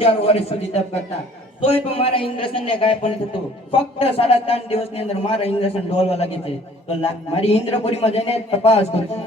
હજારો વર્ષ સુધી તપ કરતા તોય પણ મારા ઇન્દ્રસનને કાંઈ પણ થતું. ફક્ત 3.5 દિવસની અંદર મારા ઇન્દ્રસન ડોલવા લાગે છે. તો મારી ઇન્દ્રપુરીમાં જઈને તપાસ કરું.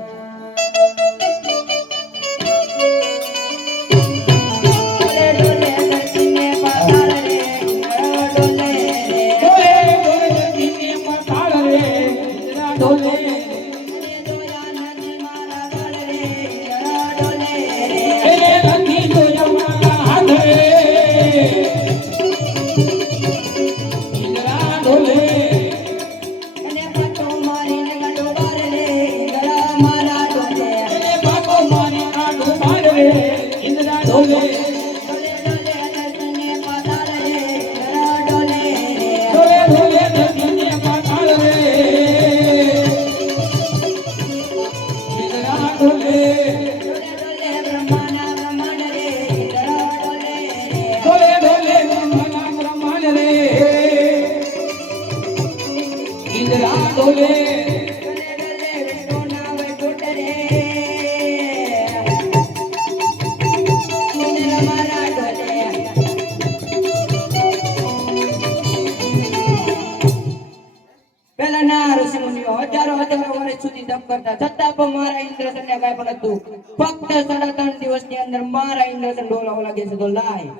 હજારો વર્ષ સુધી તપ કરતા છતાં પણ મારા ઇન્દ્રસનને કાંઈ પણ હતું. ફક્ત 3.5 દિવસની અંદર મારા ઇન્દ્રસન ડોલાવા લાગે છે. તો લાય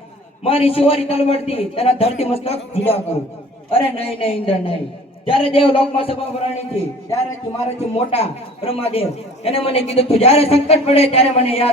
મારી શિવારી તલવારથી તારા ધરતી મસ્તક જુદા કરું. અરે નહીં નહીં ઇન્દ્ર નહીં. જ્યારે દેવ લોકમાં સભા ભરાણી હતી ત્યારે મારાથી મોટા બ્રહ્માદેવ એને મને કીધું તું જ્યારે સંકટ પડે ત્યારે મને યાદ